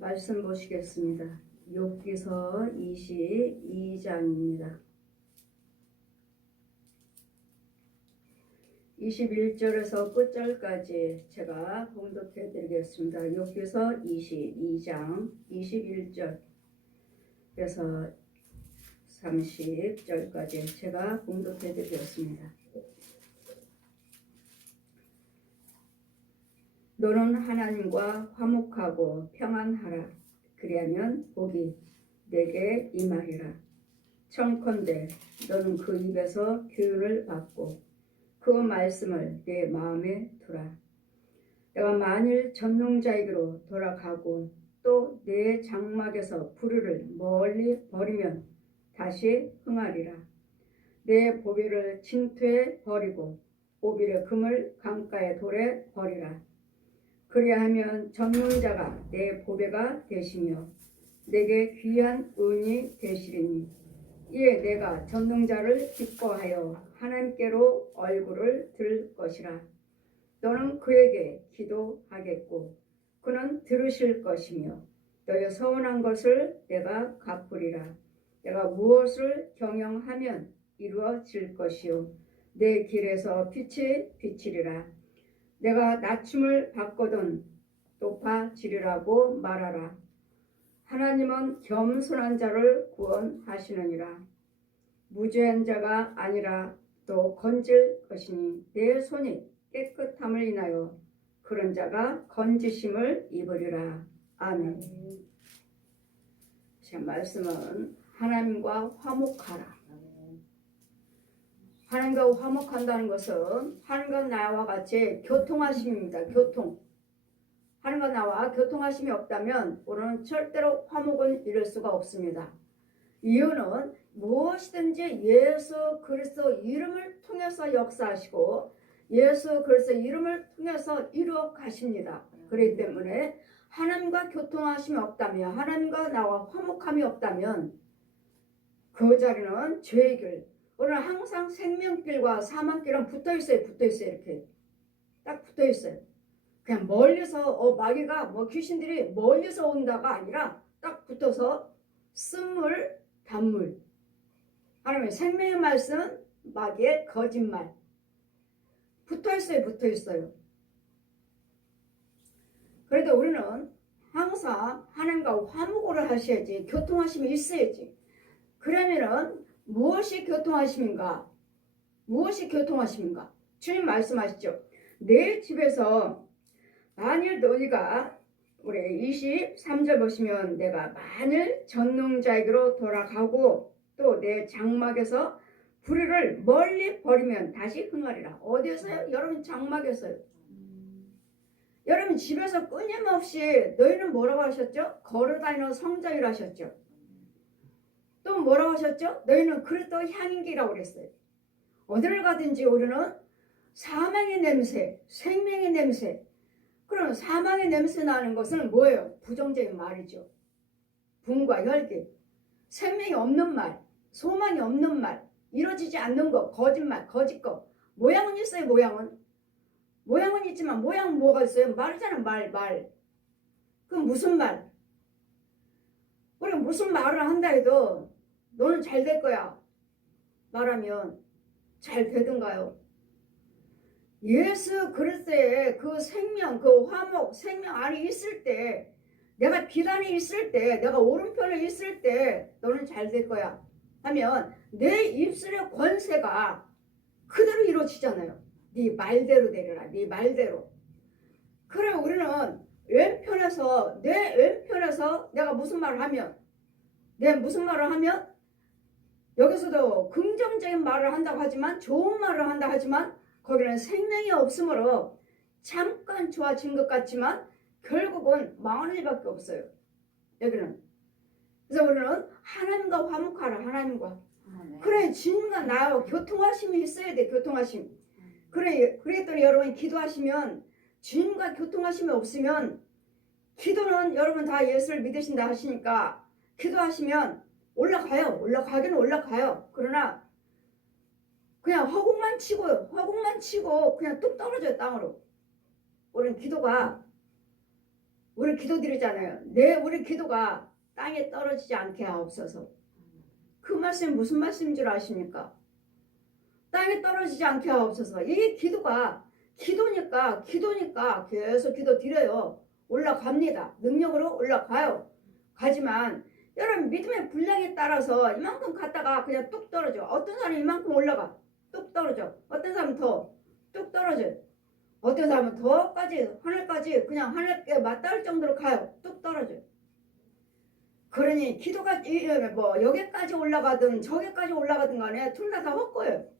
말씀 보시겠습니다. 욥기서 22장입니다. 21절에서 끝절까지 제가 봉독해 드리겠습니다. 욥기서 22장 21절에서 30절까지 제가 봉독해 드리겠습니다. 너는 하나님과 화목하고 평안하라. 그리하면 복이 내게 임하리라. 청컨대 너는 그 입에서 교훈을 받고 그 말씀을 내 마음에 두라. 내가 만일 전능자에게로 돌아가고 또 내 장막에서 불을 멀리 버리면 다시 흥하리라. 내 보배를 진토에 버리고 오빌의 금을 강가의 돌에 버리라. 그리하면 전능자가 내 보배가 되시며 내게 귀한 은이 되시리니 이에 내가 전능자를 기뻐하여 하나님께로 얼굴을 들 것이라. 너는 그에게 기도하겠고 그는 들으실 것이며 너의 서운한 것을 내가 갚으리라. 내가 무엇을 경영하면 이루어질 것이요 내 길에서 빛이 비치리라. 내가 낮춤을 받거든 높아지리라고 말하라. 하나님은 겸손한 자를 구원하시느니라. 무죄한 자가 아니라 또 건질 것이니 내 손이 깨끗함을 인하여 그런 자가 건지심을 입으리라. 아멘. 제 말씀은 하나님과 화목하라. 하나님과 화목한다는 것은 하나님과 나와 같이 교통하심입니다. 교통. 하나님과 나와 교통하심이 없다면 우리는 절대로 화목은 이룰 수가 없습니다. 이유는 무엇이든지 예수 그리스도 이름을 통해서 역사하시고 예수 그리스도 이름을 통해서 이루어 가십니다. 그렇기 때문에 하나님과 교통하심이 없다면 하나님과 나와 화목함이 없다면 그 자리는 죄의 길. 우리는 항상 생명길과 사망길은 붙어있어요. 이렇게 딱 붙어있어요. 그냥 멀리서 마귀가 귀신들이 멀리서 온다가 아니라 딱 붙어서 쓴물 단물. 하나님의 생명의 말씀 마귀의 거짓말 붙어있어요. 그래도 우리는 항상 하나님과 화목을 하셔야지. 교통하심이 있어야지. 그러면은 무엇이 교통하심인가? 주님 말씀하시죠. 내 집에서 만일 너희가 우리 23절 보시면 내가 만일 전능자에게로 돌아가고 또 내 장막에서 불의를 멀리 버리면 다시 흥하리라. 어디에서요? 여러분 장막에서요. 여러분 집에서 끊임없이 너희는 뭐라고 하셨죠? 걸어다니는 성전이라 하셨죠. 또 뭐라고 하셨죠? 너희는 그리스도 향인기라고 그랬어요. 어디를 가든지 우리는 사망의 냄새, 생명의 냄새. 그럼 사망의 냄새 나는 것은 뭐예요? 부정적인 말이죠. 분과 혈기, 생명이 없는 말, 소망이 없는 말, 이루어지지 않는 거, 거짓말, 거짓거. 모양은 있어요. 모양은 있지만 모양 뭐가 있어요? 말이잖아. 말. 그럼 무슨 말? 우리가 무슨 말을 한다 해도 너는 잘 될 거야 말하면 잘 되든가요? 예수 그리스도의 그 생명, 그 화목, 생명 안에 있을 때, 내가 비단에 있을 때, 내가 오른편에 있을 때 너는 잘 될 거야 하면 내 입술의 권세가 그대로 이루어지잖아요. 네 말대로 되리라. 네 말대로. 그래 우리는 왼편에서 내 왼편에서 내가 무슨 말을 하면 여기서도 긍정적인 말을 한다고 하지만 좋은 말을 한다고 하지만 거기는 생명이 없으므로 잠깐 좋아진 것 같지만 결국은 망하는 일밖에 없어요. 여기는. 그래서 우리는 하나님과 화목하라. 하나님과. 그래 주님과 나와 교통하심이 있어야 돼. 교통하심. 그랬더니 여러분 기도하시면 주님과 교통하심이 없으면 기도는 여러분 다 예수를 믿으신다 하시니까 기도하시면 올라가기는 올라가요. 그러나 그냥 허공만 치고 그냥 뚝 떨어져요. 땅으로. 우리는 기도가 우리 기도 드리잖아요. 우리 기도가 땅에 떨어지지 않게 하옵소서. 그 말씀이 무슨 말씀인 줄 아십니까? 땅에 떨어지지 않게 하옵소서. 이 기도가 기도니까 계속 기도 드려요. 올라갑니다. 능력으로 올라가요. 가지만 여러분 믿음의 분량에 따라서 이만큼 갔다가 그냥 뚝 떨어져. 어떤 사람이 이만큼 올라가 뚝 떨어져. 어떤 사람은 더 뚝 떨어져. 어떤 사람은 더까지 하늘까지 그냥 하늘께 맞닿을 정도로 가요. 뚝 떨어져. 그러니 기도가 뭐 여기까지 올라가든 저기까지 올라가든 간에 둘 다 헛거예요.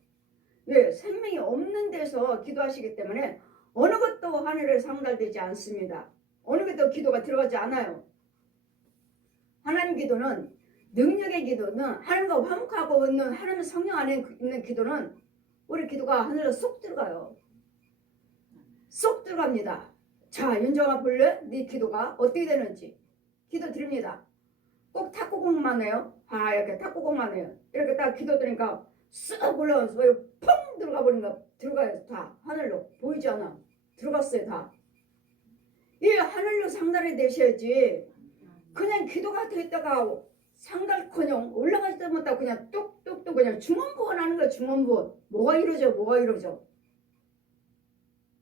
왜? 생명이 없는 데서 기도하시기 때문에 어느 것도 하늘에 상달되지 않습니다. 어느 것도 기도가 들어가지 않아요. 하나님 기도는 능력의 기도는 하나님과 화목하고 있는 하나님 성령 안에 있는 기도는 우리 기도가 하늘로 쏙 들어가요. 쏙 들어갑니다. 자, 윤정아 볼래? 네 기도가 어떻게 되는지 기도 드립니다. 꼭 탁구공만 해요. 이렇게 탁구공만 해요. 이렇게 딱 기도 드리니까 쓱 올라와서 펑 들어가 버린다. 들어가요. 다 하늘로 보이지 않아. 들어갔어요. 다. 이 하늘로 상달이 되셔야지. 그냥 기도가 됐다가 상달커녕 올라가지도 못하고 그냥 뚝뚝뚝 그냥 중원부원 하는 거야. 중원부원. 뭐가 이루어져?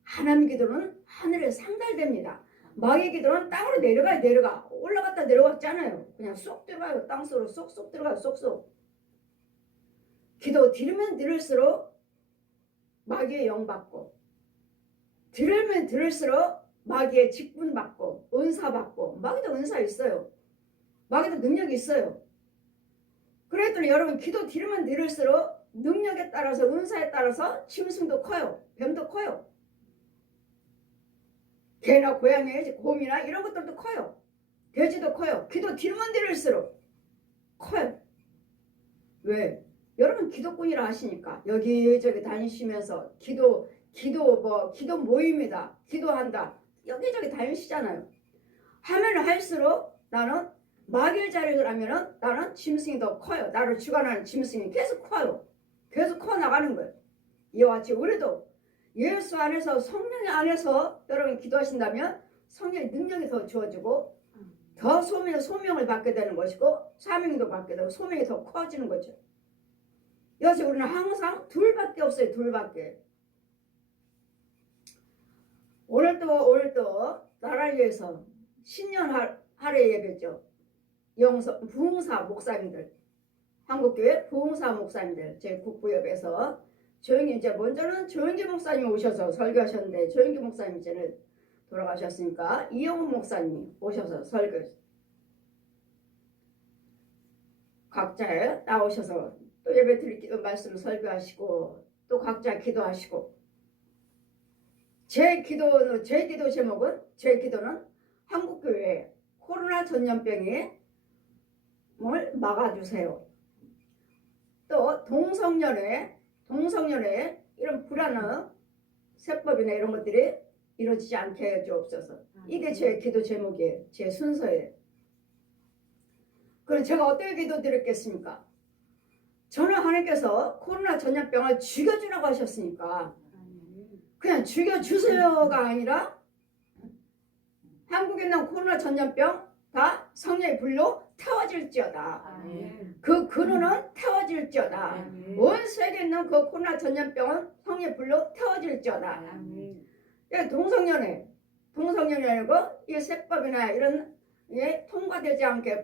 하나님 기도는 하늘에 상달됩니다. 마귀의 기도는 땅으로 내려가. 올라갔다 내려갔잖아요. 그냥 쏙 들어가요. 땅속으로 쏙쏙 들어가요. 쏙쏙. 기도 들으면 들을수록 마귀의 영 받고, 들으면 들을수록 마귀의 직분 받고, 은사 받고. 마귀도 은사 있어요. 마귀도 능력이 있어요. 그랬더니 여러분 기도 들으면 들을수록 능력에 따라서 은사에 따라서 짐승도 커요. 뱀도 커요. 개나 고양이, 곰이나 이런 것들도 커요. 돼지도 커요. 기도 들으면 들을수록 커요. 왜? 여러분 기도꾼이라 하시니까 여기저기 다니시면서 기도 모임이다. 기도한다. 여기저기 다니시잖아요. 하면 할수록 나는 마귀의 자리를 하면은 나는 짐승이 더 커요. 나를 주관하는 짐승이 계속 커요. 계속 커 나가는 거예요. 이와 같이 우리도 예수 안에서 성령 안에서 여러분 기도하신다면 성령의 능력이 더 주어지고 더 소명을 받게 되는 것이고 사명도 받게 되고 소명이 더 커지는 거죠. 여기서 우리는 항상 둘밖에 없어요. 둘밖에. 오늘도 나라를 위해서 신년 하루에 예배죠. 부흥사 목사님들, 한국교회 부흥사 목사님들 제 국부협에서 조영기 이제 먼저는 조영기 목사님이 오셔서 설교하셨는데 조영기 목사님 이제는 돌아가셨으니까 이영훈 목사님이 오셔서 각자 나오셔서 또 예배 드릴 말씀 설교하시고 또 각자 기도하시고 제 기도 제목은 한국교회 코로나 전염병을 막아주세요. 또 동성연애 이런 불안한 세법이나 이런 것들이 이루어지지 않게 해주옵소서. 이게 제 기도 제목이에요. 제 순서예요. 그럼 제가 어떻게 기도드렸겠습니까? 저는 하나님께서 코로나 전염병을 죽여주라고 하셨으니까 그냥 죽여주세요가 아니라 한국에 있는 코로나 전염병 다 성령의 불로 태워질지어다. 그 근원은 태워질지어다. 온 세계에 있는 그 코로나 전염병은 성령의 불로 태워질지어다. 동성연애 아니고 이 세법이나 이런 통과되지 않게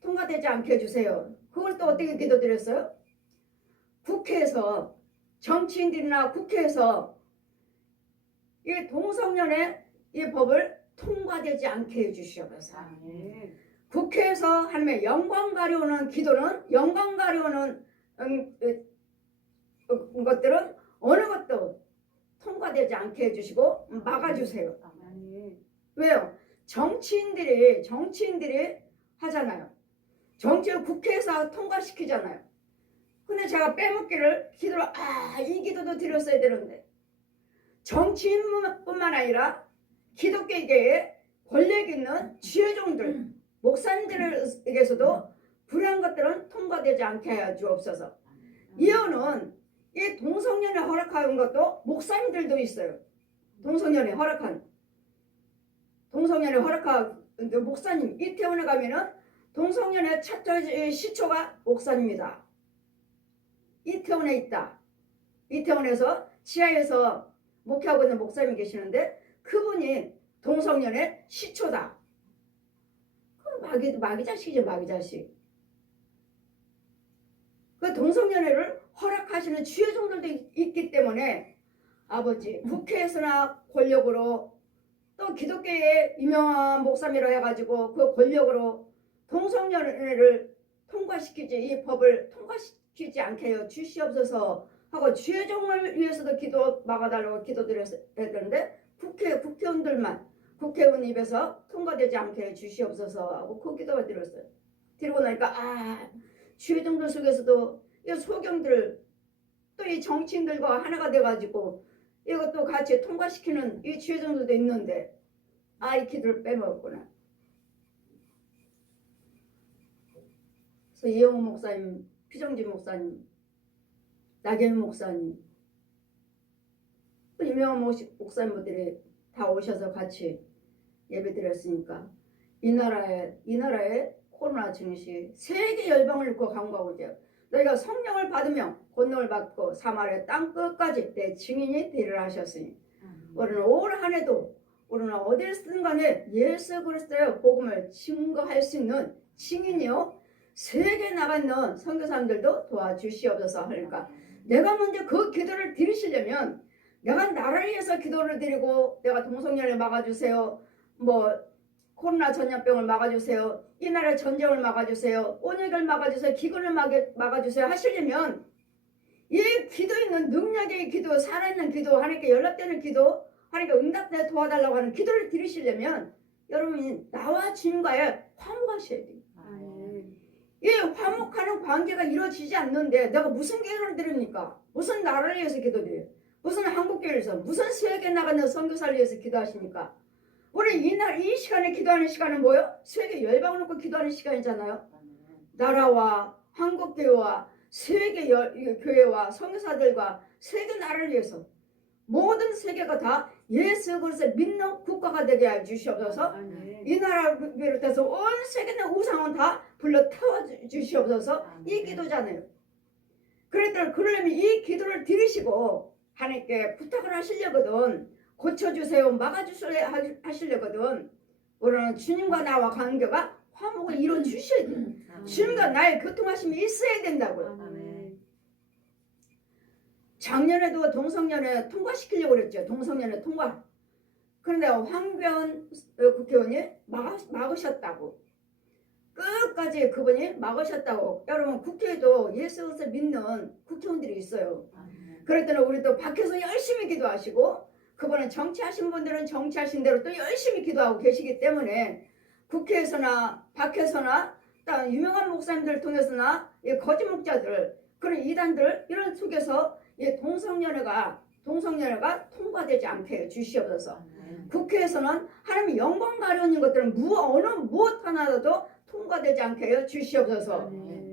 통과되지 않게 해주세요. 그걸 또 어떻게 기도드렸어요? 국회에서 정치인들이나 국회에서 이 동성연애 이 법을 통과되지 않게 해주시옵소서. 국회에서 하나님의 영광 가려오는 기도는 영광 가려오는 것들은 어느 것도 통과되지 않게 해주시고 막아주세요. 왜요? 정치인들이 하잖아요. 정치를 국회에서 통과시키잖아요. 근데 제가 빼먹기를 기도로 이 기도도 드렸어야 되는데 정치인뿐만 아니라 기독교계에 권력 있는 지혜종들 목사님들에게서도 불의한 것들은 통과되지 않게 하여 주옵소서. 이유는 이 동성연애 허락하는 것도 목사님들도 있어요. 동성연애 허락한 동성연애 허락한 목사님 이태원에 가면은 동성연애 첫 시초가 목사님이다. 이태원에 있다. 이태원에서 지하에서 목회하고 있는 목사님이 계시는데 그분이 동성연애 시초다. 그럼 마귀 자식이죠, 마귀 자식. 그 동성연애를 허락하시는 주여종들도 있기 때문에 아버지 국회에서나 권력으로 또 기독교의 유명한 목사님이라 해가지고 그 권력으로 동성연애를 통과시키지 이 법을 통과시키지 않게 해요 주시옵소서 하고 주여종을 위해서도 기도 막아달라고 기도드렸는데 국회의원들만 국회의원 입에서 통과되지 않게 해주시옵소서 하고 그 기도가 드렸어요. 드리고 나니까 주여종들 속에서도 이 소경들 또 이 정치인들과 하나가 돼가지고 이것도 같이 통과시키는 이 주여종들도 있는데 이 기도를 빼먹었구나. 그래서 이영호 목사님, 피정진 목사님, 나경원 목사님 또 유명한 목사님들이 다 오셔서 같이 예배 드렸으니까 이 나라의 코로나 증시 세계 열방을 입고 강구하고 있대요. 너희가 성령을 받으며 권능을 받고 사마리아 땅 끝까지 내 증인이 되리라 하셨으니 우리는 올 한 해도 우리는 어디를 쓰든 간에 예수 그리스도의 복음을 증거할 수 있는 증인이요 세계에 나가 있는 선교사님들도 도와주시옵소서 하니까 내가 먼저 그 기도를 드리시려면 내가 나라를 위해서 기도를 드리고 내가 동성연애 막아주세요. 코로나 전염병을 막아주세요. 이 나라의 전쟁을 막아주세요. 온역을 막아주세요. 기근을 막아주세요. 하시려면 이 기도 있는 능력의 기도, 살아있는 기도, 하나님께 연락되는 기도, 하나님께 응답돼 도와달라고 하는 기도를 드리시려면 여러분이 나와 주님과의 화목하셔야 돼요. 이 화목하는 관계가 이루어지지 않는데 내가 무슨 기도를 드립니까? 무슨 나라를 위해서 기도드려요? 무슨 한국교회를 위해서 무슨 세계에 나가는 선교사를 위해서 기도하십니까? 우리 이 시간에 기도하는 시간은 뭐예요? 세계 열방을 놓고 기도하는 시간이잖아요. 나라와 한국교회와 세계 교회와 선교사들과 세계 나라를 위해서 모든 세계가 다 예수 그리스도를 믿는 국가가 되게 해 주시옵소서. 이 나라를 비롯해서 온 세계의 우상은 다 불러 태워 주시옵소서. 이 기도잖아요. 그러려면 이 기도를 드리시고 하나님께 부탁을 하시려거든. 고쳐주세요, 막아주세요 하시려거든. 우리는 주님과 나와 관계가 화목을 이루어주셔야 돼요. 주님과 나의 교통하심이 있어야 된다고요. 작년에도 동성연애 통과시키려고 그랬죠. 동성연애 통과. 그런데 황교안 국회의원이 막으셨다고. 끝까지 그분이 막으셨다고. 여러분 국회에도 예수 그리스도 믿는 국회의원들이 있어요. 그랬더니 우리도 밖에서 열심히 기도하시고 그분은 정치하신 분들은 정치하신 대로 또 열심히 기도하고 계시기 때문에 국회에서나 밖에서나 또 유명한 목사님들을 통해서나 거짓 목자들 그런 이단들 이런 속에서 동성연애가 통과되지 않게 해주시옵소서. 국회에서는 하나님의 영광 가려는 것들은 무엇 하나라도 통과되지 않게 해주시옵소서.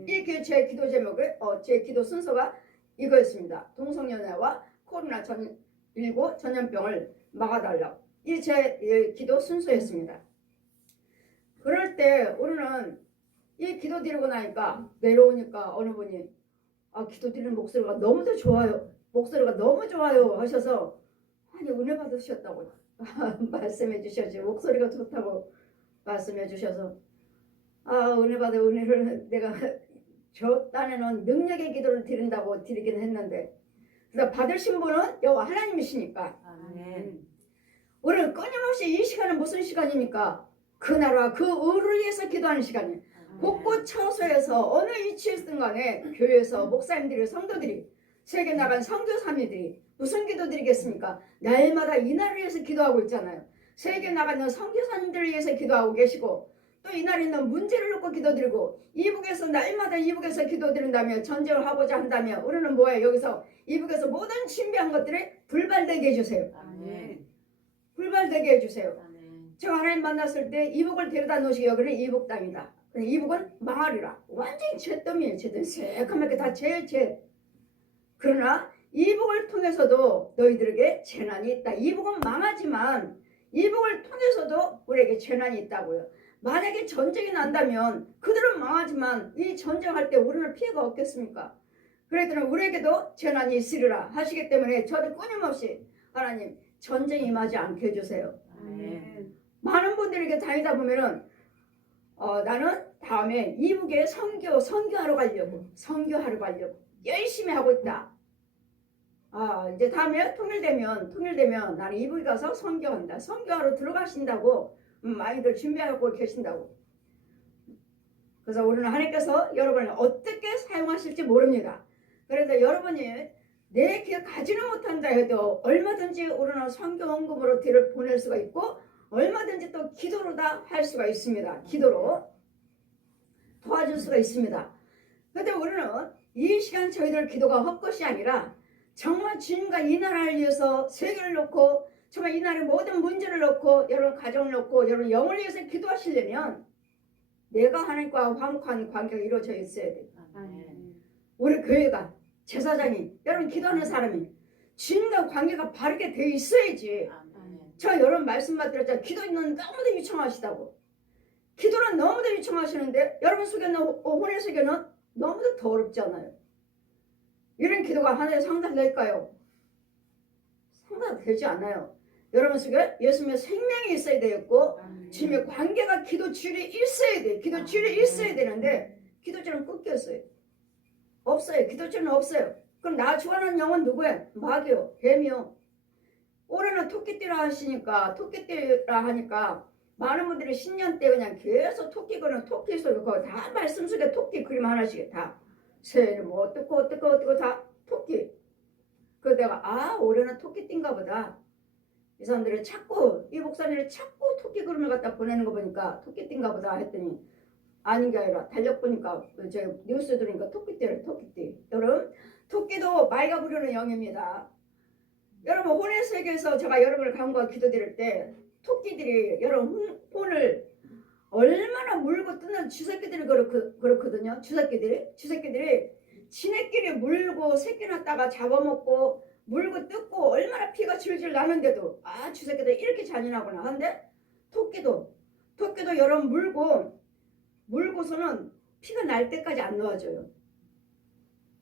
이게 제 기도 제목이 제 기도 순서가 이거였습니다. 동성연애와 코로나19 전염병을 막아달라고. 이 제 기도 순서였습니다. 그럴 때 우리는 이 기도 드리고 나니까 내려오니까 어느 분이 기도 드리는 목소리가 너무도 좋아요. 목소리가 너무 좋아요 하셔서 아니 은혜 받으셨다고 말씀해 주셔서 목소리가 좋다고 말씀해 주셔서 은혜 받은 은혜를 내가 저 딴에는 능력의 기도를 드린다고 드리긴 했는데 그래서 받으신 분은 여호와 하나님이시니까 우리는 끊임없이 이 시간은 무슨 시간입니까? 그 나라 그 의를 위해서 기도하는 시간이에요. 곳곳 처소에서 어느 위치에서든 간에 교회에서 목사님들이 성도들이 세계 나간 선교사님들이 무슨 기도 드리겠습니까? 날마다 이 나라를 위해서 기도하고 있잖아요. 세계 나가는 선교사님들을 위해서 기도하고 계시고 또 이 나라에 있는 문제를 놓고 기도드리고 이북에서 날마다 이북에서 기도드린다며 전쟁을 하고자 한다며 우리는 뭐예요? 여기서 이북에서 모든 준비한 것들을 불발되게 해주세요. 불발되게 해주세요. 제가 하나님 만났을 때 이북을 데려다 놓으시기 여기는 이북 땅이다. 이북은 망하리라. 완전히 죄더미예요. 죄더미. 새까맣게 다 죄. 그러나 이북을 통해서도 너희들에게 재난이 있다. 이북은 망하지만 이북을 통해서도 우리에게 재난이 있다고요. 만약에 전쟁이 난다면 그들은 망하지만 이 전쟁할 때 우리는 피해가 없겠습니까? 그랬더니 우리에게도 재난이 있으리라 하시기 때문에 저도 끊임없이 하나님 전쟁이 임하지 않게 해주세요. 많은 분들에게 다니다 보면은 나는 다음에 이북에 선교하러 가려고 열심히 하고 있다. 이제 다음에 통일되면 나는 이북에 가서 선교한다. 선교하러 들어가신다고 많이들 준비하고 계신다고. 그래서 우리는 하나님께서 여러분을 어떻게 사용하실지 모릅니다. 그래서 여러분이 내 길 가지는 못한다 해도 얼마든지 우리는 선교 헌금으로 뒤를 보낼 수가 있고 얼마든지 또 기도로 다 할 수가 있습니다. 기도로 도와줄 수가 있습니다. 그런데 우리는 이 시간 저희들 기도가 헛것이 아니라 정말 주님과 이 나라를 위해서 세계를 놓고 정말 이 나라의 모든 문제를 놓고 여러분 가정을 놓고 여러분 영을 위해서 기도하시려면 내가 하나님과 화목한 관계가 이루어져 있어야 돼요. 우리 교회가 제사장이 여러분 기도하는 사람이 주님과 관계가 바르게 돼 있어야지. 저 여러분 말씀만 드렸잖아요. 기도는 너무도 유청하시다고. 기도는 너무도 유청하시는데 여러분 속에는 혼의 속에는 너무도 더럽잖아요. 이런 기도가 하나에 상달될까요? 상달되지 않아요. 여러분 속에 예수님의 생명이 있어야 되겠고 주님의 관계가 기도줄이 있어야 돼요. 기도줄이 있어야 되는데 기도줄은 끊겼어요. 없어요. 기도줄은 없어요. 그럼 나 좋아하는 영은 누구예요? 마귀요. 뱀이요. 올해는 토끼띠라 하시니까 많은 분들이 신년 때 그냥 계속 토끼 그리는 토끼 소리 그거 다 말씀 속에 토끼 그림 하나씩 다 새는 뭐 어떻고 다 토끼. 그래서 내가 올해는 토끼띠인가 보다. 이 사람들이 이 목사님이 자꾸 토끼 그림을 갖다 보내는 거 보니까 토끼띠인가 보다 했더니 아닌 게 아니라 달력 보니까 제가 뉴스 들으니까 토끼띠래. 토끼띠. 여러분 토끼도 마이가 부르는 영입니다. 여러분 혼의 세계에서 제가 여러분을 간구하고 기도드릴 때 토끼들이 여러분 혼을 얼마나 물고 뜯는 쥐새끼들이 그렇거든요. 쥐새끼들이 지네끼리 물고 새끼 낳다가 잡아먹고 물고 뜯고 얼마나 피가 줄줄 나는데도 쥐새끼들 이렇게 잔인하구나. 근데 토끼도 여러분 물고서는 피가 날 때까지 안 놓아줘요.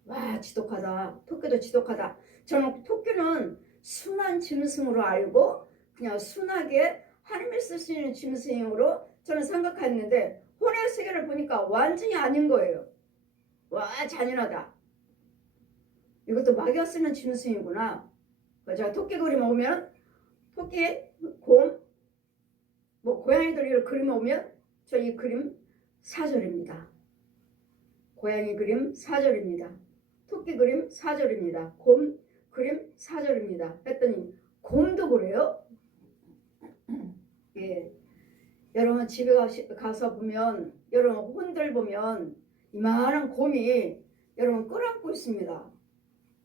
와 지독하다. 토끼도 지독하다. 저는 토끼는 순한 짐승으로 알고 그냥 순하게 하나님이 쓰시는 짐승으로 저는 생각했는데 혼의 세계를 보니까 완전히 아닌 거예요. 와 잔인하다. 이것도 마귀가 쓰는 짐승이구나. 제가 토끼 그림 오면 토끼, 곰, 고양이들 이런 그림 오면 저 이 그림 4절입니다. 고양이 그림 4절입니다. 토끼 그림 4절입니다. 곰 그림 4절입니다. 했더니 곰도 그래요? 예. 여러분 집에 가서 보면 여러분 혼들 보면 이만한 곰이 여러분 끌어안고 있습니다.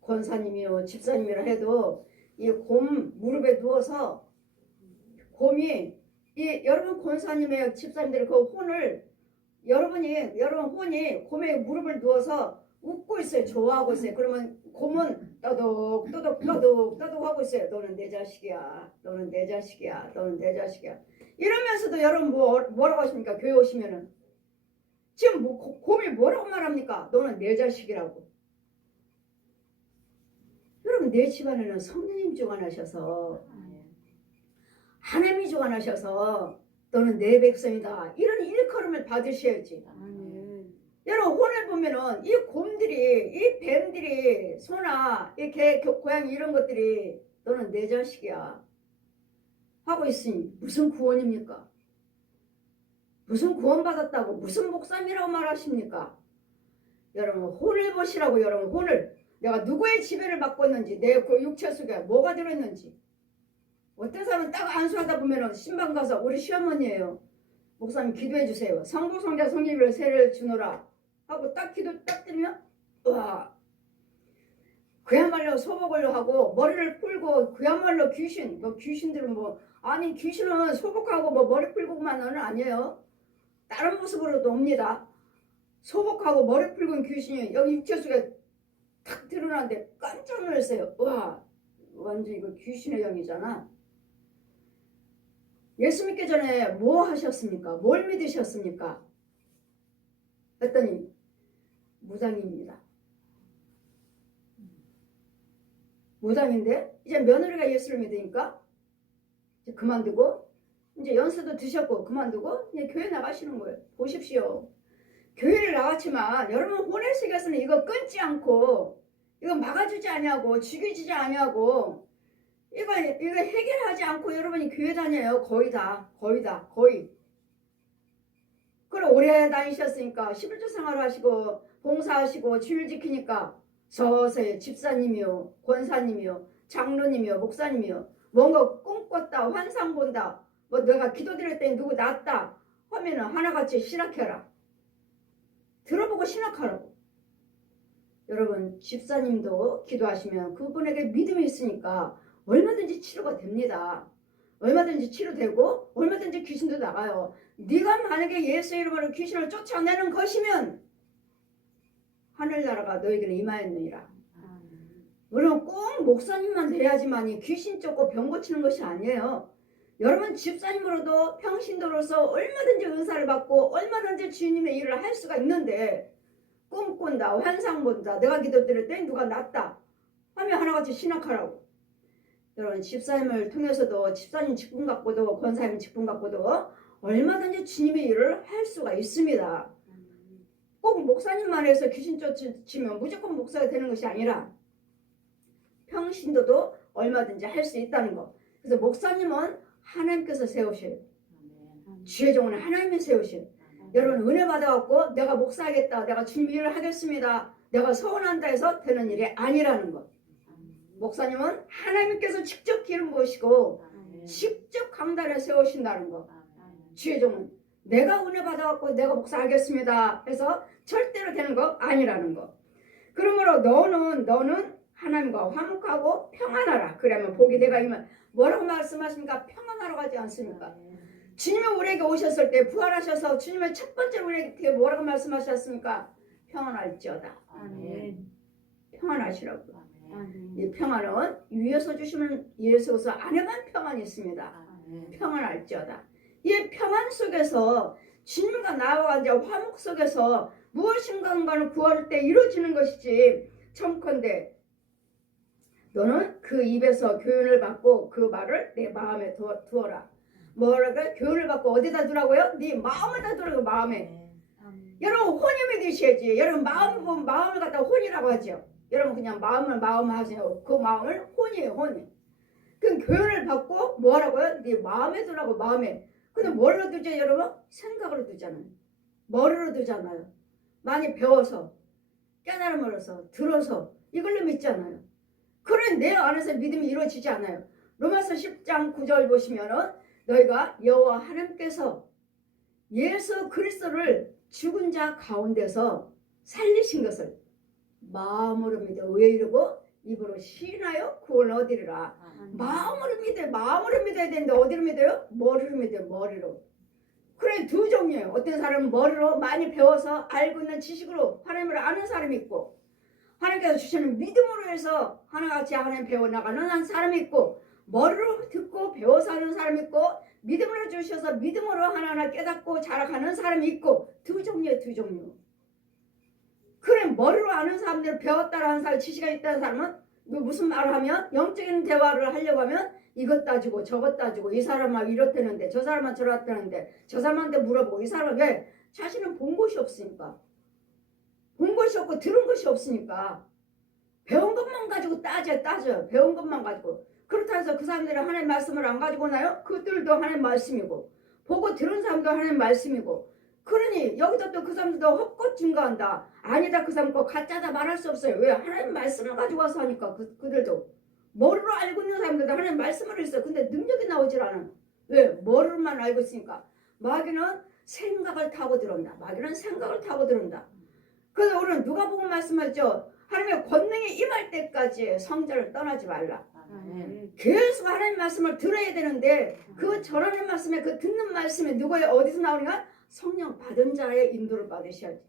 권사님이요 집사님이라 해도 이 곰 무릎에 누워서 곰이 여러분 권사님의 집사님들이 그 혼을 여러분 혼이 곰의 무릎을 누워서 웃고 있어요. 좋아하고 있어요. 그러면 곰은 떠독 하고 있어요. 너는 내 자식이야. 너는 내 자식이야. 너는 내 자식이야. 이러면서도 여러분 뭐라고 하십니까? 교회 오시면은 지금 곰이 뭐라고 말합니까? 너는 내 자식이라고. 여러분 내 집안에는 성령님 주관하셔서 하나님이 주관하셔서 너는 내 백성이다. 이런 일컬음을 받으셔야지. 여러분 혼을 보면은 이 곰들이 이 뱀들이 소나 이 개 고양이 이런 것들이 너는 내 자식이야 하고 있으니 무슨 구원입니까? 무슨 구원 받았다고 무슨 목사님이라고 말하십니까? 여러분 혼을 보시라고. 여러분 혼을 내가 누구의 지배를 받고 있는지 내 그 육체 속에 뭐가 들어있는지. 어떤 사람은 딱 안수하다 보면은 신방 가서 우리 시어머니예요. 목사님 기도해 주세요. 성부 성자 성립을 세를 주노라 하고 딱 기도 딱 드리면 와 그야말로 소복을 하고 머리를 풀고 그야말로 귀신들은 아니 귀신은 소복하고 머리 풀고만은 아니에요. 다른 모습으로도 옵니다. 소복하고 머리 풀고 귀신이 여기 육체 속에 탁 드러나는데 깜짝 놀랐어요. 와 완전 이거 귀신의 영이잖아. 예수 믿기 전에 뭐 하셨습니까? 뭘 믿으셨습니까? 했더니 무당입니다. 무당인데 이제 며느리가 예수를 믿으니까 이제 그만두고 이제 연수도 드셨고 그만두고 이제 교회 나가시는 거예요. 보십시오. 교회를 나갔지만 여러분 혼외식에서는 이거 끊지 않고 이거 막아주지 아니하고 죽여주지 아니하고 이거 해결하지 않고 여러분이 교회 다녀요. 거의 다. 그럼 오래 다니셨으니까 11조 생활을 하시고 봉사하시고 주일 지키니까 서서히 집사님이요 권사님이요 장로님이요 목사님이요 뭔가 꿈꿨다 환상 본다 뭐 내가 기도드릴 때 누구 낫다 하면은 하나같이 신학해라. 들어보고 신학하라고. 여러분 집사님도 기도하시면 그분에게 믿음이 있으니까 얼마든지 치료가 됩니다. 얼마든지 치료되고 얼마든지 귀신도 나가요. 네가 만약에 예수 이름으로 귀신을 쫓아내는 것이면 하늘나라가 너에게는 임하였느니라. 물론 꼭 목사님만 돼야지만이 귀신 쫓고 병 고치는 것이 아니에요. 여러분 집사님으로도 평신도로서 얼마든지 은사를 받고 얼마든지 주님의 일을 할 수가 있는데 꿈꾼다 환상 본다 내가 기도드릴 때 누가 낫다 하면 하나같이 신학하라고. 여러분 집사님을 통해서도 집사님 직분 갖고도 권사님 직분 갖고도 얼마든지 주님의 일을 할 수가 있습니다. 꼭 목사님만 해서 귀신 쫓으면 무조건 목사가 되는 것이 아니라 평신도도 얼마든지 할 수 있다는 거. 그래서 목사님은 하나님께서 세우실 지혜종은 하나님이 세우실 여러분 은혜 받아갖고 내가 목사하겠다 내가 주님 일을 하겠습니다 내가 서원한다 해서 되는 일이 아니라는 것. 목사님은 하나님께서 직접 기름 부으시고 직접 강단에 세우신다는 것. 지혜종은 내가 은혜 받아갖고 내가 목사하겠습니다 해서 절대로 되는 거 아니라는 것. 그러므로 너는 하나님과 화목하고 평안하라. 그러면 복이 내가 이면 뭐라고 말씀하십니까? 평안하라고 하지 않습니까? 주님이 우리에게 오셨을 때 부활하셔서 주님의 첫 번째 우리에게 뭐라고 말씀하셨습니까? 평안할지어다. 평안하시라고. 이 평안은 위에서 주시면 예수께서 안에만 평안이 있습니다. 평안할지어다. 이 평안 속에서 주님과 나와 이제 화목 속에서 무엇인가를 구할 때 이루어지는 것이지. 청컨대 너는 그 입에서 교훈을 받고 그 말을 내 마음에 두어라. 뭐라고? 교훈을 받고 어디다 두라고요? 네 마음에다 두라고. 마음에. 여러분 혼이 믿으셔야지. 여러분 마음을 갖다 혼이라고 하죠. 여러분 그냥 마음 하세요. 그 마음을 혼이에요. 혼이. 그럼 교훈을 받고 뭐라고요? 네 마음에 두라고. 마음에. 근데 뭘로 두죠 여러분? 생각으로 두잖아요. 머리로 두잖아요. 많이 배워서 깨달음으로써 들어서 이걸로 믿잖아요. 그런데 내 안에서 믿음이 이루어지지 않아요. 로마서 10장 9절 보시면은 너희가 여호와 하나님께서 예수 그리스도를 죽은 자 가운데서 살리신 것을 마음으로 믿어 왜 이러고 입으로 시인하여 구원을 얻으리라. 마음으로 믿어야 되는데 어디로 믿어요? 머리로 믿어요. 머리로. 그래 두 종류예요. 어떤 사람은 머리로 많이 배워서 알고 있는 지식으로 하나님을 아는 사람이 있고 하나님께서 주시는 믿음으로 해서 하나같이 하나님 배워나가는 한 사람이 있고 머리로 듣고 배워서 하는 사람이 있고 믿음으로 주셔서 믿음으로 하나하나 깨닫고 자라가는 사람이 있고 두 종류예요. 두 종류. 그래 머리로 아는 사람들 배웠다라는 사람 지식이 있다는 사람은 무슨 말을 하면 영적인 대화를 하려고 하면 이것 따지고 저것 따지고 이 사람은 이렇다는데 저 사람은 저렇다는데 저 사람한테 물어보고 이 사람은 왜 자신은 본 것이 없으니까 본 것이 없고 들은 것이 없으니까 배운 것만 가지고 따져요. 배운 것만 가지고. 그렇다 해서 그 사람들이 하나님 말씀을 안 가지고 나요? 그들도 하나님 말씀이고 보고 들은 사람도 하나님 말씀이고 그러니 여기서 또 그 사람들도 헛것 증거한다. 아니다 그 사람 거 가짜다 말할 수 없어요. 왜? 하나님 말씀을 가지고 와서 하니까 그들도 머리로 알고 있는 사람들도 하나님 말씀을 했어요. 근데 능력이 나오질 않아. 왜? 머리로만 알고 있으니까. 마귀는 생각을 타고 들어온다. 마귀는 생각을 타고 들어온다. 그래서 오늘 누가복음 말씀하죠. 하나님의 권능이 임할 때까지 성전을 떠나지 말라. 계속 하나님 말씀을 들어야 되는데 그 전하는 말씀에 그 듣는 말씀에 누구의 어디서 나오는가? 성령 받은 자의 인도를 받으셔야지.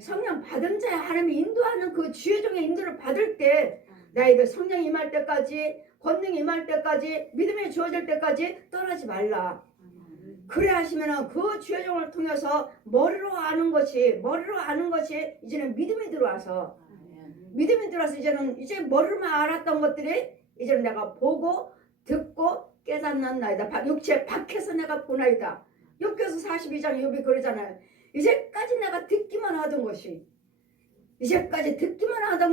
성령 받은 자의 하나님이 인도하는 그 주의 종의 인도를 받을 때 나에게 성령 임할 때까지 권능이 임할 때까지, 믿음이 주어질 때까지 떠나지 말라. 그래 하시면은 그 주의 종을 통해서 머리로 아는 것이 이제는 믿음이 들어와서 이제는 이제 머리로만 알았던 것들이 이제는 내가 보고 듣고 깨닫는 나이다. 육체 밖에서 내가 보나이다. 욥기서 42장 욥이 그러잖아요. 이제까지 내가 듣기만 하던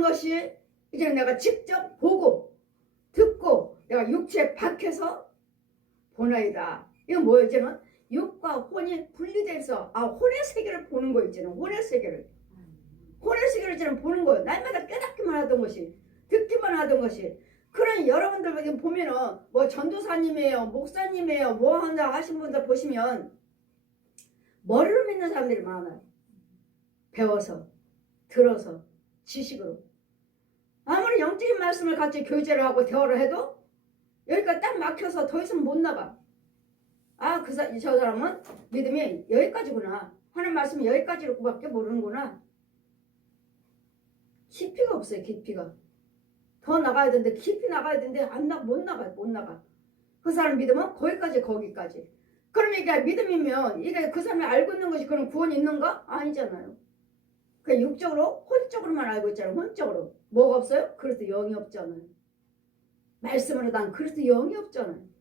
것이 이제는 내가 직접 보고 듣고 내가 육체 밖에서 보나이다. 이건 뭐예요? 이제는 육과 혼이 분리돼서 혼의 세계를 보는 거 있잖아요. 혼의 세계를 이제는 보는 거예요. 날마다 깨닫기만 하던 것이, 듣기만 하던 것이. 그런 여러분들 보면은 뭐 전도사님이에요, 목사님이에요, 뭐 한다 하신 분들 보시면 머리로 믿는 사람들이 많아요. 배워서, 들어서, 지식으로. 아무리 영적인 말씀을 같이 교제를 하고 대화를 해도 여기까지 딱 막혀서 더 이상 못 나가. 저 사람은 믿음이 여기까지구나. 하는 말씀이 여기까지로밖에 모르는구나. 깊이가 없어요. 깊이가. 더 나가야 되는데, 깊이 나가야 되는데 못 나가. 그 사람 믿음은 거기까지. 그럼 이게 믿음이면 이게 그 사람이 알고 있는 것이 그런 구원이 있는가? 아니잖아요. 그냥 육적으로, 혼적으로만 알고 있잖아요. 혼적으로. 뭐가 없어요? 그래서 영이 없잖아요. 말씀으로 난 그래서 영이 없잖아요.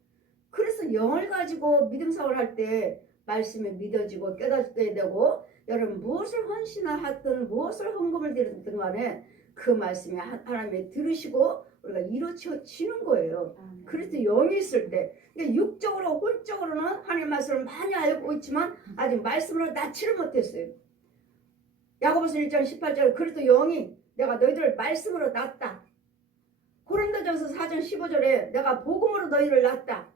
그래서 영을 가지고 믿음 사고를 할 때 말씀이 믿어지고 깨닫게 되고, 여러분 무엇을 헌신하든 무엇을 헌금을 드리든 간에 그 말씀이 하나님이 들으시고 우리가 이루어지는 거예요. 그래서 영이 있을 때, 육적으로 혼적으로는 하나님의 말씀을 많이 알고 있지만 아직 말씀으로 낳지를 못했어요. 야고보서 1장 18절 그래서 영이 내가 너희들을 말씀으로 낳았다. 고린도전서 4장 15절에 내가 복음으로 너희를 낳았다.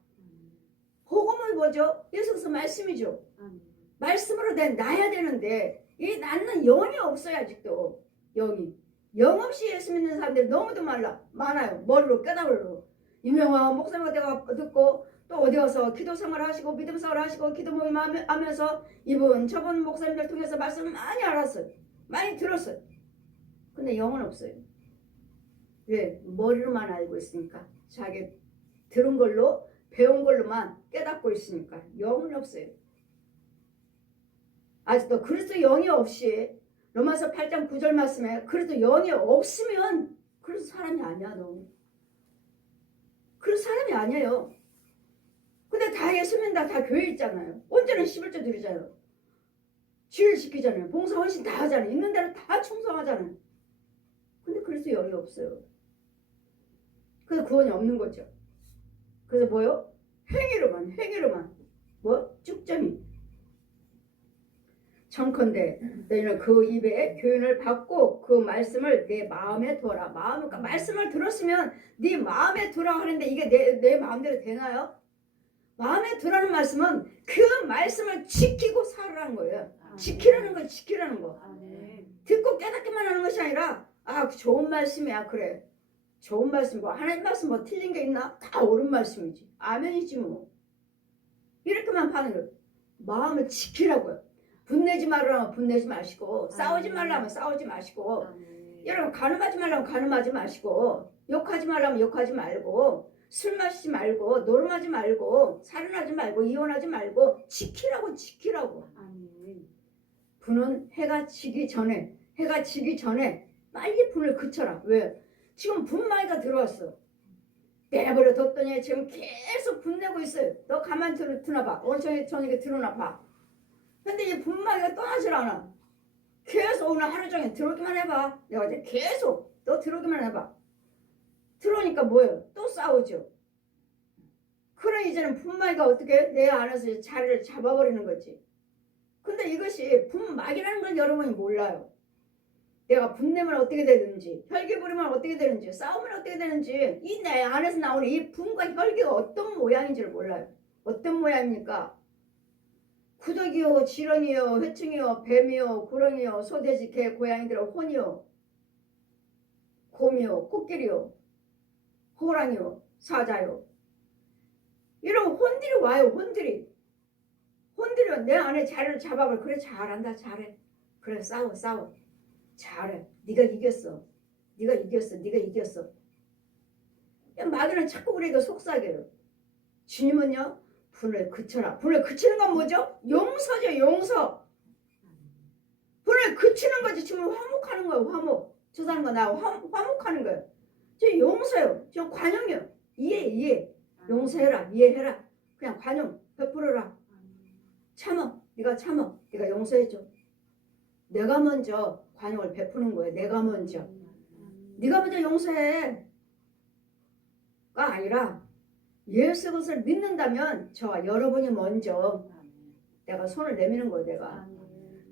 복음은 뭐죠? 예수께서 말씀이죠. 말씀으로 낳아야 되는데 이 낳는 영이 없어요. 아직도 영 없이 예수 믿는 사람들이 너무도 많아요. 머리로 깨달으로 유명한 목사님과 내가 듣고 또 어디 가서 기도 생활 하시고 믿음 생활 하시고 기도 모임 하면서 이분 저분 목사님들 통해서 말씀을 많이 알았어요. 많이 들었어요. 근데 영은 없어요. 왜? 머리로만 알고 있으니까. 자기 들은 걸로 배운 걸로만 깨닫고 있으니까 영은 없어요. 아직도 그리스도 영이 없이 로마서 8장 9절 말씀에 그래도 영이 없으면 그래서 사람이 아니야. 너 그래서 사람이 아니에요. 근데 다 예수 믿는다. 다 교회 있잖아요. 언제나 11조 드리잖아요. 주일 지키잖아요. 봉사 헌신 다 하잖아요. 있는 대로 다 충성하잖아요. 근데 그래서 영이 없어요. 그래서 구원이 없는 거죠. 그래서 뭐요? 행위로만 뭐? 쭉점이 청컨대 너희는 그 입에 교훈을 받고 그 말씀을 내 마음에 두어라. 그러니까 말씀을 들었으면 네 마음에 두라 하는데 이게 내 마음대로 되나요? 마음에 두라는 말씀은 그 말씀을 지키고 살으라는 거예요. 지키라는 거. 듣고 깨닫기만 하는 것이 아니라 좋은 말씀이야. 그래. 좋은 말씀이고 하나님 말씀 뭐 틀린 게 있나? 다 옳은 말씀이지. 아멘이지 뭐. 이렇게만 파는 거예요. 마음을 지키라고요. 분내지 말라면 분내지 마시고 싸우지 말라면 싸우지 마시고 여러분 간음하지 말라면 간음하지 마시고 욕하지 말라면 욕하지 말고 술 마시지 말고 노름하지 말고 살인하지 말고 이혼하지 말고 지키라고. 분은 해가 지기 전에 빨리 분을 그쳐라. 왜? 지금 분마이가 들어왔어. 내버려 뒀더니 지금 계속 분내고 있어요. 너 가만 두나봐. 오늘 저녁에 들어놔봐. 근데 이 분마이가 떠나질 않아. 계속 오늘 하루 종일 들어오기만 해봐. 내가 이제 계속 너 들어오기만 해봐. 들어오니까 뭐예요? 또 싸우죠. 그래 이제는 분마이가 어떻게 내 안에서 자리를 잡아버리는 거지. 근데 이것이 분막이라는 걸 여러분이 몰라요. 내가 분내면 어떻게 되는지, 혈기 부리면 어떻게 되는지, 싸우면 어떻게 되는지, 이 내 안에서 나오는 이 분과 혈기가 어떤 모양인지를 몰라요. 어떤 모양입니까? 구더기요, 지렁이요, 회충이요, 뱀이요, 구렁이요, 소돼지, 개, 고양이들의 혼이요, 곰이요, 코끼리요, 호랑이요, 사자요. 이런 혼들이 와요. 혼들이 내 안에 자리를 잡아버려. 그래 잘한다. 잘해. 그래 싸워. 잘해. 네가 이겼어. 마귀는 자꾸 우리에게 속삭여요. 주님은요, 불을 그쳐라. 불을 그치는 건 뭐죠? 용서죠, 용서. 불을 그치는 거지. 지금 화목하는 거예요, 화목. 저 사람과 나 화목하는 거예요. 저 용서요. 저 관용이요. 이해. 용서해라, 이해해라. 그냥 관용 베풀어라. 참어. 네가 참어. 네가 용서해줘. 내가 먼저 관용을 베푸는 거예요. 내가 먼저. 네가 먼저 용서해. 가 아니라 예수 그리스도를 믿는다면 저와 여러분이 먼저 내가 손을 내미는 거예요. 내가.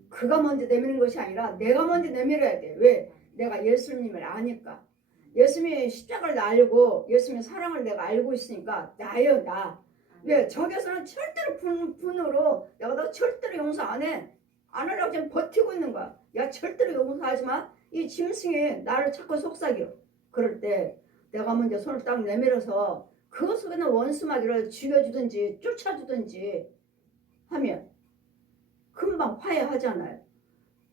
그가 먼저 내미는 것이 아니라 내가 먼저 내밀어야 돼. 왜? 내가 예수님을 아니까. 예수님의 십자가를 알고 예수님의 사랑을 내가 알고 있으니까 나요, 나. 왜? 저기서는 절대로 분으로 내가 너 절대로 용서 안 해. 안 하려고 지금 버티고 있는 거야. 야, 절대로 용서하지 마. 이 짐승이 나를 자꾸 속삭여. 그럴 때 내가 먼저 손을 딱 내밀어서 그 속에는 원수마귀를 죽여주든지 쫓아주든지 하면 금방 화해하잖아요.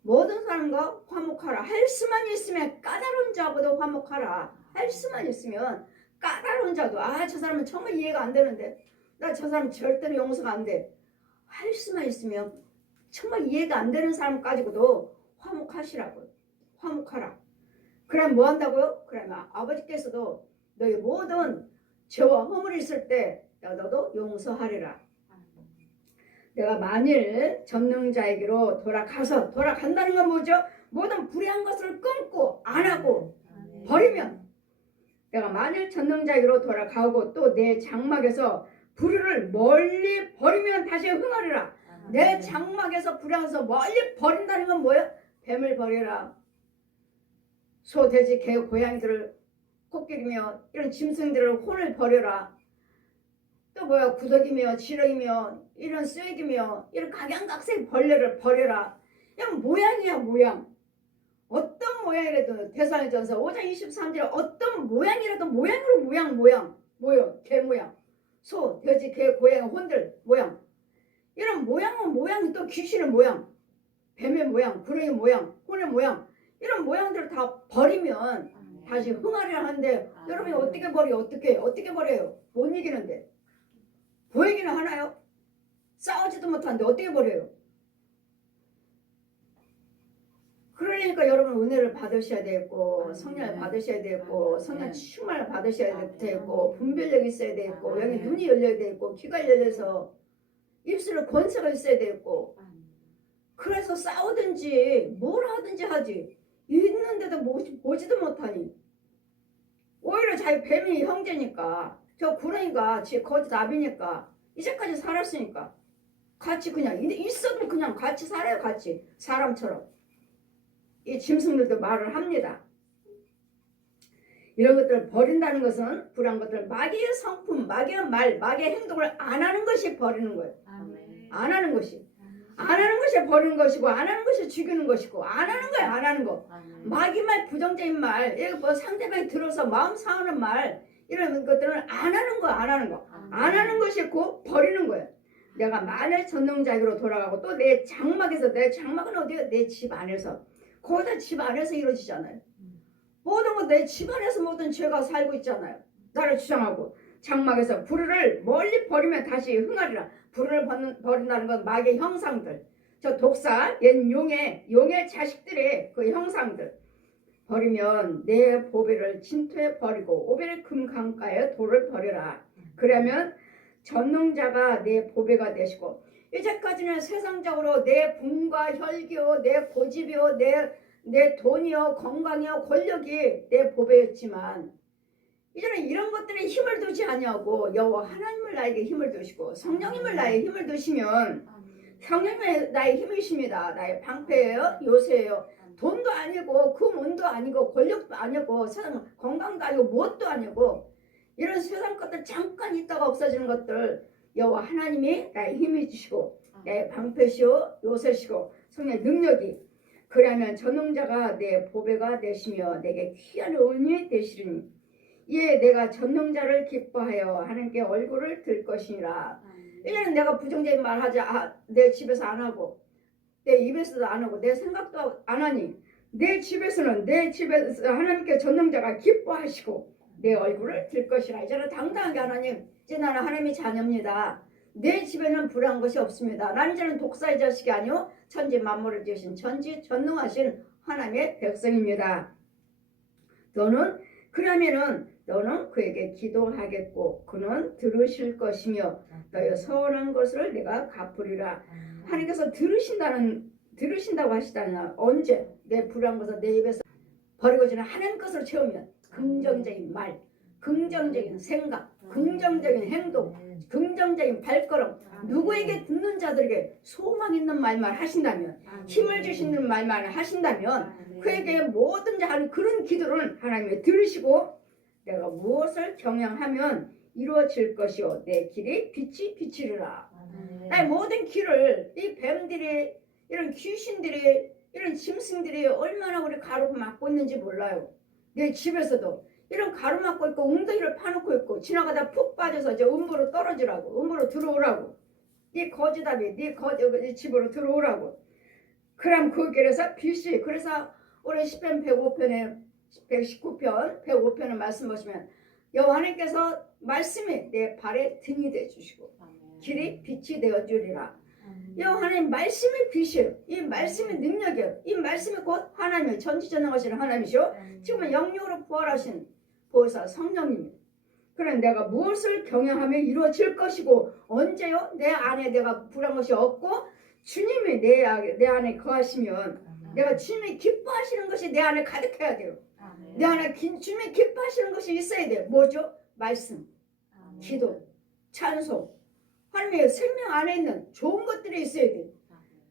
모든 사람과 화목하라. 할 수만 있으면 까다로운 자하고도 화목하라. 할 수만 있으면 까다로운 자도 저 사람은 정말 이해가 안 되는데 나 저 사람 절대로 용서가 안 돼. 할 수만 있으면 정말 이해가 안 되는 사람 가지고도 화목하시라고요. 화목하라. 그럼 뭐 한다고요? 그러면 아버지께서도 너희 모든 죄와 허물이 있을 때 너도 용서하리라. 내가 만일 전능자에게로 돌아간다는 건 뭐죠? 모든 불의한 것을 끊고 안 하고 버리면 내가 만일 전능자에게로 돌아가고 또 내 장막에서 불의를 멀리 버리면 다시 흥하리라. 내 장막에서 불의한 것을 멀리 버린다는 건 뭐예요? 뱀을 버려라. 소, 돼지, 개, 고양이들을 코끼리며 이런 짐승들을 혼을 버려라. 또 뭐야? 구더기며 지렁이며 이런 쐐기며 이런 각양각색 벌레를 버려라. 그냥 모양이야, 모양. 어떤 모양이라도 데살로니가전서 5장 23절에 어떤 모양이라도 모양으로 모양, 개 모양, 소, 돼지, 개, 고양이, 혼들 모양. 이런 모양은 모양이 또 귀신의 모양, 뱀의 모양, 구렁이 모양, 혼의 모양. 이런 모양들을 다 버리면 다시 흥하리라 하는데 여러분이 어떻게 버려? 어떻게 버려요? 못 이기는데. 보이기는 하나요? 싸우지도 못하는데 어떻게 버려요? 그러니까 여러분 은혜를 받으셔야 되고 성령을 받으셔야 되고 성령 충만을 받으셔야 되고 분별력이 있어야 되고 여기 눈이 열려야 되고 귀가 열려서 입술에 권세가 있어야 되고 그래서 싸우든지 뭘 하든지 하지 있는데도 보지도 못하니 오히려 자기 뱀이 형제니까 저 구렁이가 지 거짓 나비니까 이제까지 살았으니까 같이 그냥 있어도 그냥 같이 살아요. 같이 사람처럼. 이 짐승들도 말을 합니다. 이런 것들을 버린다는 것은 불한 것들 마귀의 성품, 마귀의 말, 마귀의 행동을 안 하는 것이 버리는 거예요. 안 하는 것이. 안 하는 것이 버리는 것이고 안 하는 것이 죽이는 것이고 안 하는 거예요. 안 하는 거. 마귀 말, 부정적인 말, 뭐 상대방이 들어서 마음 상하는 말 이런 것들은 안 하는 거. 안 하는 것이 곧 버리는 거예요. 내가 만일 전능자에게로 돌아가고 또 내 장막에서 내 장막은 어디예요? 내 집 안에서. 거기다 집 안에서 이루어지잖아요. 모든 거 내 집 안에서 모든 죄가 살고 있잖아요. 나를 주장하고 장막에서 불의를 멀리 버리면 다시 흥하리라. 불의를 버린다는 건 마귀의 형상들. 저 독사, 옛 용의 자식들의 그 형상들. 버리면 내 보배를 진토에 버리고 오벨의 금 강가에 돌을 버려라. 그러면 전능자가 내 보배가 되시고 이제까지는 세상적으로 내 분과 혈기요 내 고집이요 내 돈이요 건강이요 권력이 내 보배였지만 이제는 이런 것들에 힘을 두지 아니하고 여호와 하나님을 나에게 힘을 두시고 성령님을 나에게 힘을 두시면 성령님이 나의 힘이십니다. 나의 방패예요 요새예요. 돈도 아니고 금운도 아니고 권력도 아니고 세상 건강도 아니고 무엇도 아니고 이런 세상 것들 잠깐 있다가 없어지는 것들 여호와 하나님이 나의 힘이 주시고 나의 방패시오 요새시고 성령의 능력이 그러면 전능자가 내 보배가 되시며 내게 귀한 은이 되시리니 이에 내가 전능자를 기뻐하여 하나님께 얼굴을 들 것이니라. 이제는 내가 부정적인 말 하지 내 집에서 안 하고 내 입에서도 안 하고 내 생각도 안 하니 내 집에서 하나님께 전능자가 기뻐하시고 내 얼굴을 들 것이라. 이제는 당당하게 하나님, 이제 나는 하나님의 자녀입니다. 내 집에는 불의한 것이 없습니다. 나는 이제는 독사의 자식이 아니요 천지 만물을 지으신 천지 전능하신 하나님의 백성입니다. 그러면은 너는 그에게 기도하겠고 그는 들으실 것이며 너의 서원한 것을 내가 갚으리라. 하나님께서 들으신다고 하시다냐. 언제 내 불의한 것을 내 입에서 버리고지는 하나님 것을 채우면 긍정적인 말, 긍정적인 생각, 긍정적인 행동, 긍정적인 발걸음, 누구에게 듣는 자들에게 소망 있는 말만 하신다면, 힘을 주시는 말만 하신다면 그에게 뭐든지 하는 그런 기도를 하나님이 들으시고 내가 무엇을 경영하면 이루어질 것이요 내 길이 빛이 비치리라. 나의 모든 길을 이 뱀들이, 이런 귀신들이, 이런 짐승들이 얼마나 우리 가로막고 있는지 몰라요. 내 집에서도 이런 가로막고 있고 웅덩이를 파놓고 있고 지나가다 푹 빠져서 이제 음부로 떨어지라고, 음부로 들어오라고, 네 거지답이 네 집으로 들어오라고. 그럼 그 길에서 빛이, 그래서 우리 시편 105편에 119편 105편을 말씀 보시면 여호와께서 말씀이 내 발에 등이 되어주시고 길이 빛이 되어주리라. 여호와는 말씀이 빛이에요. 이 말씀이 능력이에요. 이 말씀이 곧 하나님의 전지전능하신 하나님이시오. 지금은 영육으로 부활하신 보혜사 성령님. 그래 내가 무엇을 경영하면 이루어질 것이고 언제요? 내 안에 내가 불한 것이 없고 주님이 내 안에 거하시면 내가 주님이 기뻐하시는 것이 내 안에 가득해야 돼요. 내 안에 주님이 기뻐하시는 것이 있어야 돼요. 뭐죠? 말씀, 기도, 찬송. 하나님의 생명 안에 있는 좋은 것들이 있어야 돼요.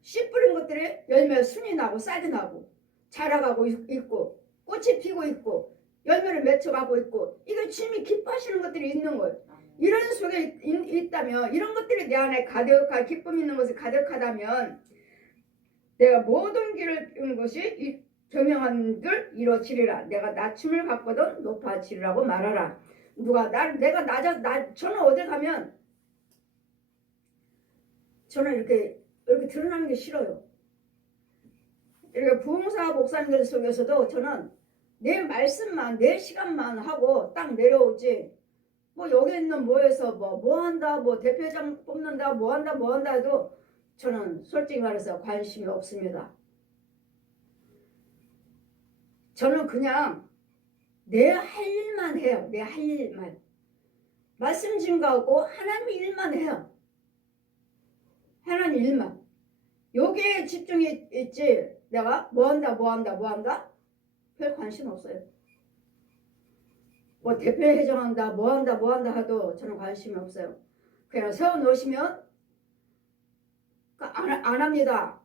씨 뿌린 것들이 열매 순이 나고 싹이 나고 자라가고 있고 꽃이 피고 있고 열매를 맺혀가고 있고 이거 주님이 기뻐하시는 것들이 있는 거예요. 이런 속에 있다면 이런 것들이 내 안에 가득한 기쁨 있는 것이 가득하다면 내가 모든 길을 끄는 것이 경영한 들 이루어지리라. 내가 낮춤을 받거든 높아지리라고 말하라. 저는 어디 가면 저는 이렇게 드러나는 게 싫어요. 이렇게 부흥사 목사님들 속에서도 저는 내 말씀만 내 시간만 하고 딱 내려오지. 뭐 여기 있는 뭐에서 뭐 한다, 뭐 대표장 뽑는다, 뭐 한다 해도 저는 솔직히 말해서 관심이 없습니다. 저는 그냥 내 할 일만 해요. 내 할 일만. 말씀 증거하고 하나님 일만 해요. 하나님 일만. 여기에 집중이 있지. 내가 뭐 한다. 별 관심 없어요. 뭐 대표 회장한다, 뭐 한다 해도 저는 관심이 없어요. 그냥 세워놓으시면 안 합니다.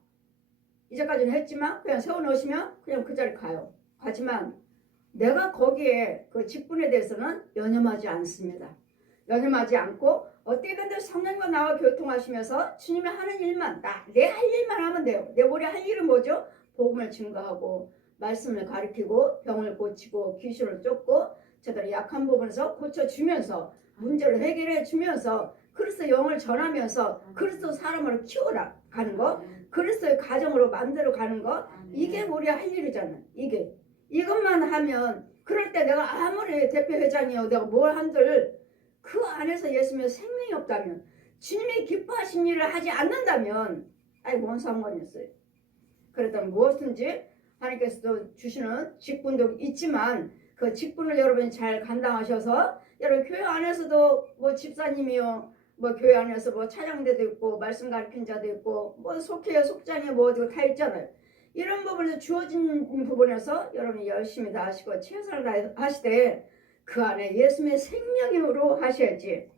이제까지는 했지만 그냥 세워놓으시면 그냥 그 자리 가요. 하지만 내가 거기에 그 직분에 대해서는 연연하지 않습니다. 연연하지 않고 어떻게든 성령과 나와 교통하시면서 주님이 하는 일만, 내 할 일만 하면 돼요. 내 우리 할 일은 뭐죠? 복음을 증거하고 말씀을 가르치고 병을 고치고 귀신을 쫓고 저들의 약한 부분에서 고쳐주면서 문제를 해결해 주면서 그리스도 영을 전하면서 그리스도 사람을 키워라 가는 거, 그리스도의 가정으로 만들어 가는 거, 이게 우리 할 일이잖아. 이것만 하면 그럴 때 내가 아무리 대표회장이요 내가 뭘 한들 그 안에서 예수님의 생명이 없다면 주님이 기뻐하신 일을 하지 않는다면 뭔 상관이 있어요. 그랬더니 무엇든지 하나님께서도 주시는 직분도 있지만 그 직분을 여러분이 잘 감당하셔서 여러분 교회 안에서도 뭐 집사님이요 뭐 교회 안에서 뭐 차장대도 있고 말씀 가르친 자도 있고 뭐 속장에 뭐 어디고 다 있잖아요. 이런 부분에서 주어진 부분에서 여러분이 열심히 다 하시고 최선을 다하시되 그 안에 예수님의 생명으로 하셔야지.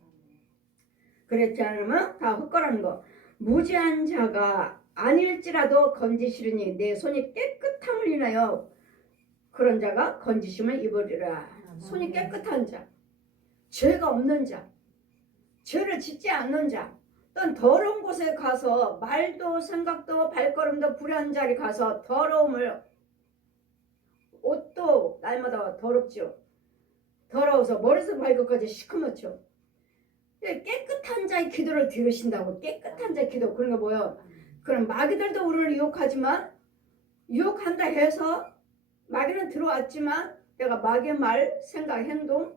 그렇지 않으면 다 헛거라는 거. 무지한 자가 아닐지라도 건지시리니 내 손이 깨끗함을 인하여 그런 자가 건지심을 입으리라. 손이 깨끗한 자, 죄가 없는 자, 죄를 짓지 않는 자, 또 더러운 곳에 가서 말도 생각도 발걸음도 불의한 자리 가서 더러움을, 옷도 날마다 더럽죠. 더러워서 머리에서 발끝까지 시커멓죠. 깨끗한 자의 기도를 들으신다고. 깨끗한 자의 기도. 그런 거 뭐예요? 그럼 마귀들도 우리를 유혹하지만 유혹한다 해서 마귀는 들어왔지만 내가 마귀의 말, 생각, 행동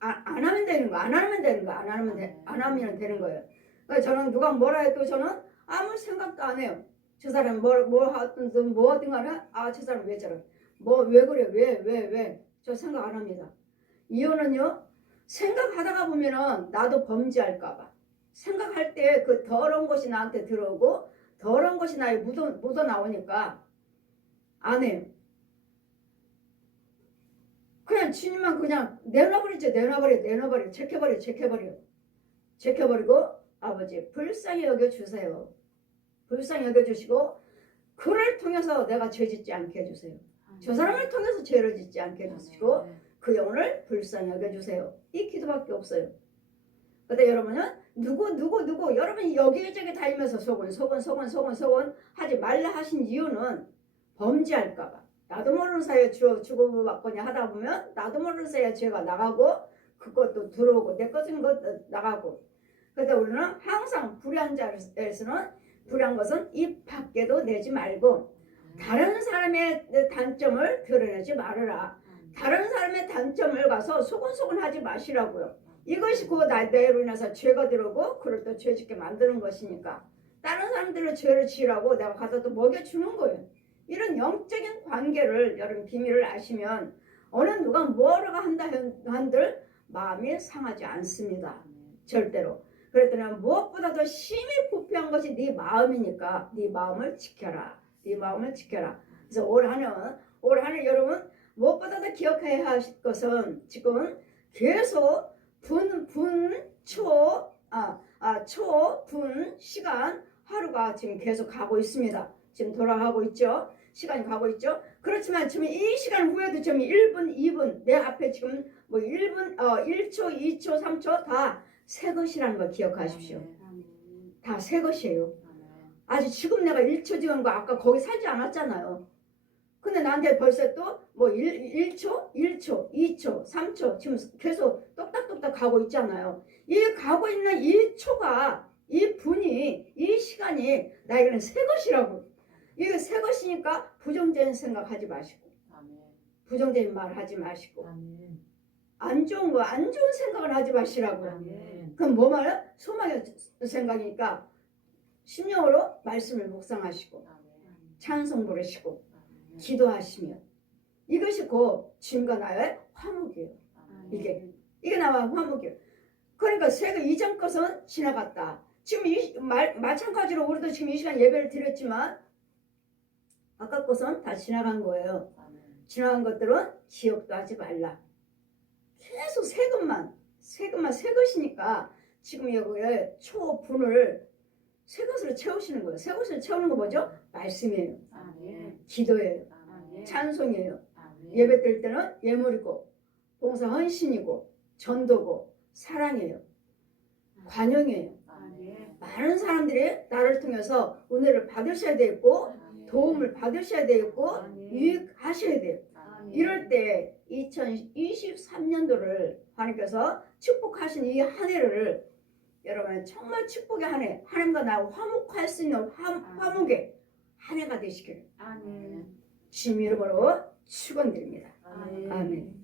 안 하면 되는 거, 안 하면 되는 거, 안 하면 되는 거예요. 그러니까 저는 누가 뭐라 해도 저는 아무 생각도 안 해요. 저 사람 뭐 하든 뭐 하든 간에 저 사람 왜 저래? 뭐 왜 그래? 왜? 저 생각 안 합니다. 이유는요. 생각하다가 보면은 나도 범죄할까봐. 생각할 때 그 더러운 것이 나한테 들어오고 더러운 것이 나에 묻어 나오니까 안 해요. 그냥 주님만 그냥 내놔버리죠. 제껴버리고 아버지 불쌍히 여겨주세요. 불쌍히 여겨주시고 그를 통해서 내가 죄짓지 않게 해주세요. 저 사람을 통해서 죄를 짓지 않게 해주시고 그 영혼을 불쌍히 여겨주세요. 이 기도밖에 없어요. 근데 여러분은 누구 여러분이 여기저기 다니면서 소곤 하지 말라 하신 이유는 범죄할까봐. 나도 모르는 사이에 주고받거냐 하다 보면 나도 모르는 사이에 죄가 나가고 그것도 들어오고 내 것인 것도 나가고. 그래서 우리는 항상 불의한 자에서는 불의한 것은 입 밖에도 내지 말고 다른 사람의 단점을 드러내지 말아라. 다른 사람의 단점을 가서 소곤소곤하지 마시라고요. 이것이 그 내로 인해서 죄가 들어오고 그걸 또 죄짓게 만드는 것이니까 다른 사람들을 죄를 지으라고 내가 가서 또 먹여주는 거예요. 이런 영적인 관계를 여러분 비밀을 아시면 어느 누가 뭐라고 한들 마음이 상하지 않습니다. 절대로. 그랬더니 무엇보다 더 심히 부패한 것이 네 마음이니까 네 마음을 지켜라. 그래서 올 한 해 여러분 무엇보다 더 기억해야 할 것은 지금 계속 분 시간 하루가 지금 계속 가고 있습니다. 지금 돌아가고 있죠. 시간이 가고 있죠. 그렇지만 지금 이 시간 후에도 지금 1분, 2분 내 앞에 지금 뭐 1분, 1초, 2초, 3초 다 새 것이라는 걸 기억하십시오. 다 새 것이에요. 아주 지금 내가 1초 지은 거 아까 거기 살지 않았잖아요. 근데 나한테 벌써 또 뭐 1초, 2초, 3초 지금 계속 똑딱똑딱 가고 있잖아요. 이 가고 있는 이 초가 이 분이 이 시간이 나에게는 새 것이라고. 이게 새 것이니까 부정적인 생각하지 마시고 부정적인 말 하지 마시고 안 좋은 거 안 좋은 생각을 하지 마시라고. 그럼 뭐 말이야? 소망의 생각이니까 심령으로 말씀을 묵상하시고 찬송 부르시고 기도하시며 이것이 곧 주님과 나의 화목이에요. 이게 나와 화목이에요. 그러니까 새가 이전 것은 지나갔다. 지금 마찬가지로 우리도 지금 이 시간 예배를 드렸지만 아까 것은 다 지나간 거예요. 지나간 것들은 기억도 하지 말라. 계속 새 것만 새 것이니까 지금 여기에 초분을 새 것으로 채우시는 거예요. 새 것으로 채우는 거 뭐죠? 말씀이에요. 기도예요. 찬송이에요. 예배 드릴 때는 예물이고 봉사 헌신이고 전도고 사랑이에요. 관용이에요. 많은 사람들이 나를 통해서 은혜를 받으셔야 되고 도움을 받으셔야 되고 유익하셔야 돼요. 이럴 때 2023년도를 하나님께서 축복하신 이 한 해를 여러분 정말 축복의 한 해, 하나님과 나 화목할 수 있는 화목의 한 해가 되시기를 주님 이름으로 축원드립니다. 아멘.